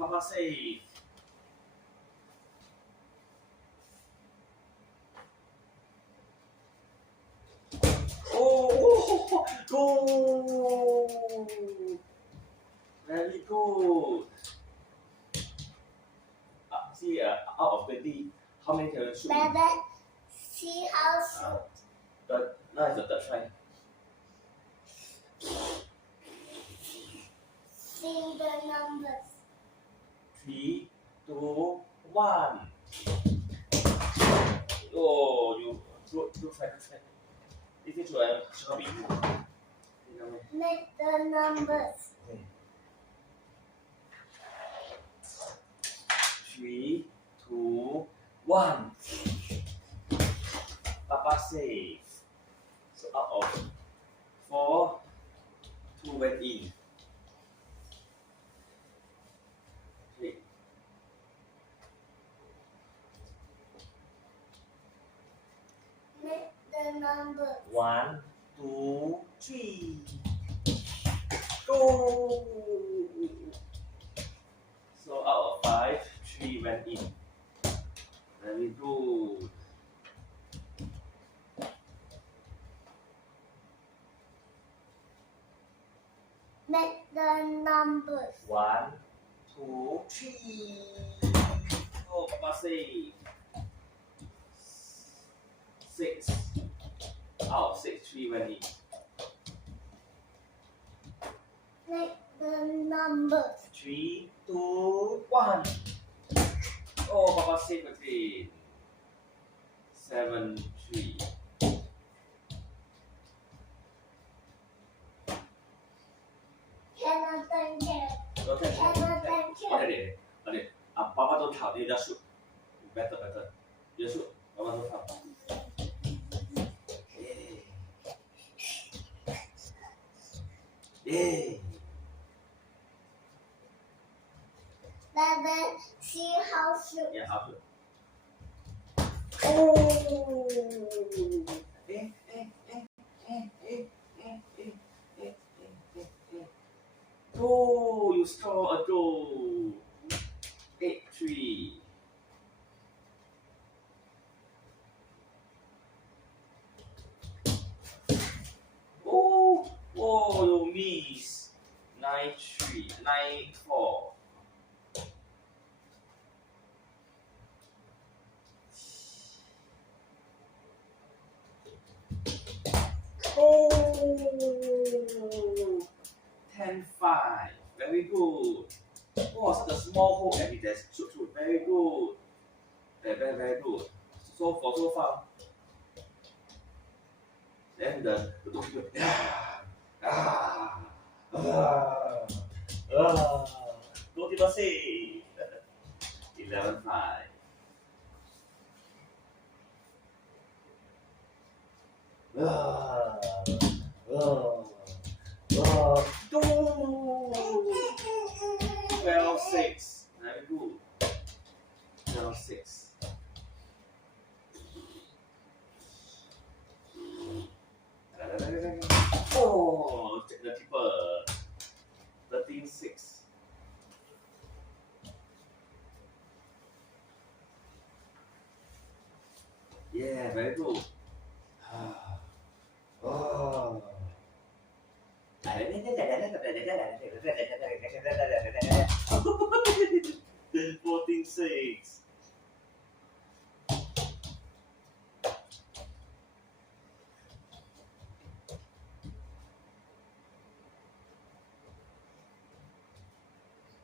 Papa safe. Oh, go! Very good. See, out of 20, how many can you shoot? Baba, see how shoot. But now is the third try. See the numbers. 3, 2, 1. Oh, you try. This is what shall be. Make the numbers. 3, 2, 1. Papa safe. So out of 4, 2 went in. Okay. Make the numbers. 1, 2, 3. Go! So out of 5, 3 went in. Very good. Make the numbers. 1, 2, 3. Oh, Papa safe. 6. Out of 6, 3 went in. Make the numbers. 3, 2, 1. Oh, Papa safe again. 7, 3. Cannot thank you. Okay. Cannot thank you. Okay. Papa don't count. You just shoot. Better. You shoot. Papa don't count. Yay. Baba, see how shoot. Yeah, how shoot. Oh. Oh, you score a goal. 8-3. Oh, you miss. 9-3, 9-4. Oh, 10-5. Very good. Oh, such a small hole and it has shoot. Very good. Very good. So far. Then the two people. Go to the sea. 11-5. Go. 12-6. Very good. 12-6. Oh, check the keeper. 13-6. Yeah, very good. Oh. 14-6.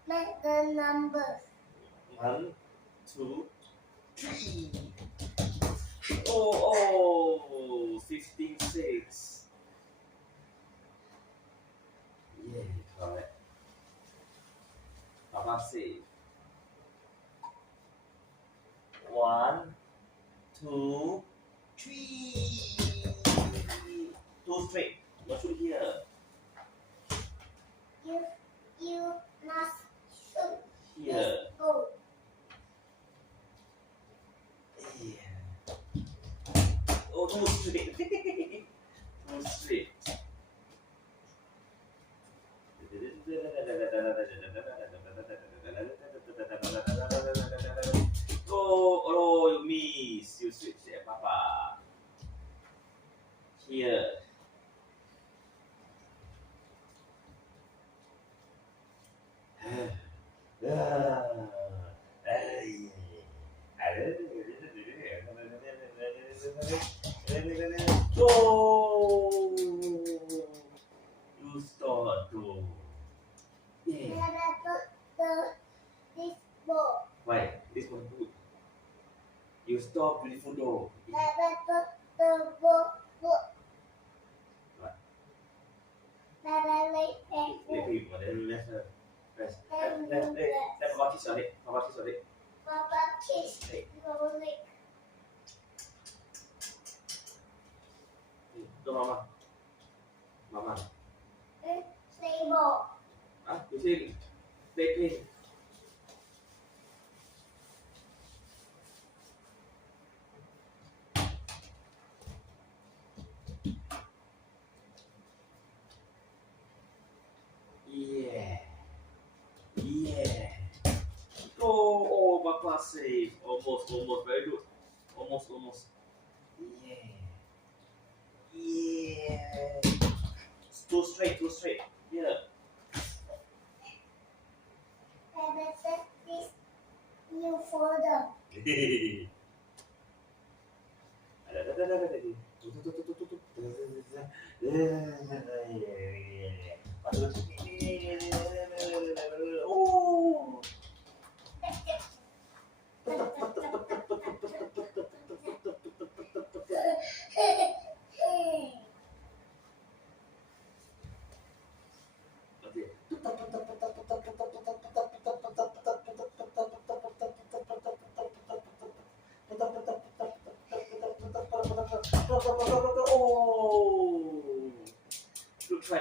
Make the numbers. 1, 2, 3. Oh, 15-6. Yeah, correct. Papa safe. 1, 2, 3. 2 straight. What should here? You must shoot. Here. Go. Yeah. Oh, 2 straight. 2 straight. Go! You start go. Yeah. Baba put this ball. Why? This one good. You stop beautiful door. Baba put the ball. What? Baba lay and Let me rest. Let Papa kiss on it. Papa kiss on it. Baba kiss your leg. Go mama. Mama. Play ball. Ah, you see? Play. Yeah. Oh, Papa safe. Almost. Very good. Almost. Yeah. Too straight. Yeah. Baba said this you for them. Oh. Oh. Don't try.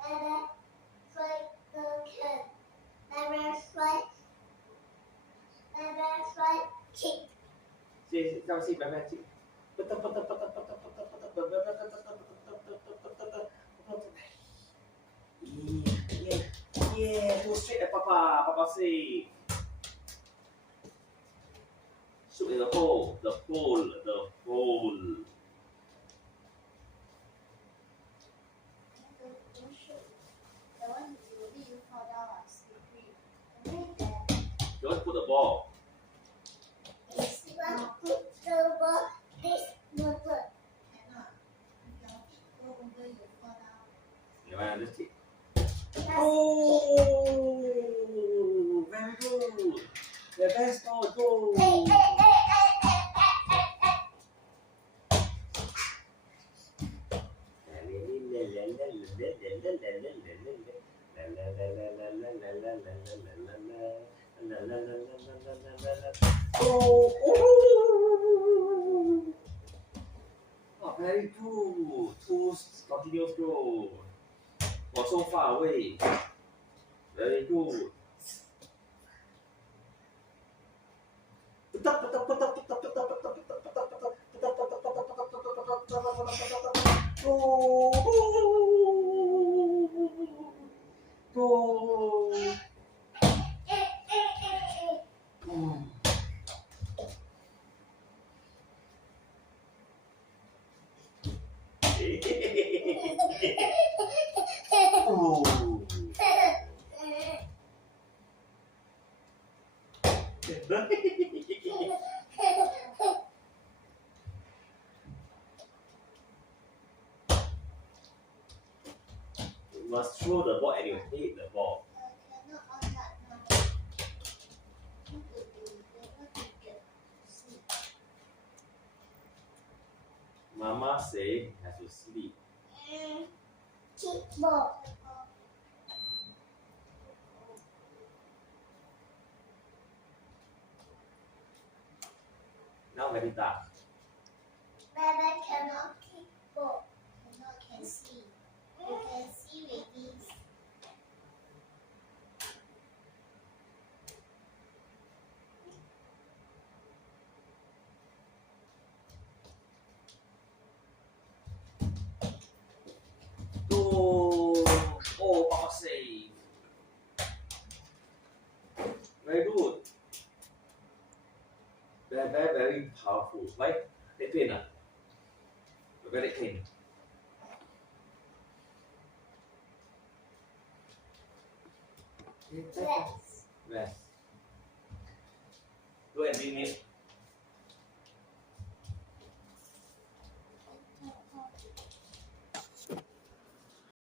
Baba fight the cat. Baba fight kick. See, Baba. Yeah, go straight at Papa say. Shoot in the hole. The hole. The one you fall down slippery. You want to put the ball. This one put the ball. This button. Cannot. Your feet go over you fall down. You want to just kick. Oh, very good. The best ball go. Oh, very good. Two continuous goal. Oh, so far away. Very good. Go. Oh. You must throw the ball and you hit the ball. Cannot on that now. Mama say has to sleep. Kickball. Now very dark. Baba cannot kickball. Can see. You can see with this. Oh, Papa save. Very good. very powerful. Like they pain very pain. Yes. Rest. Go and bring it.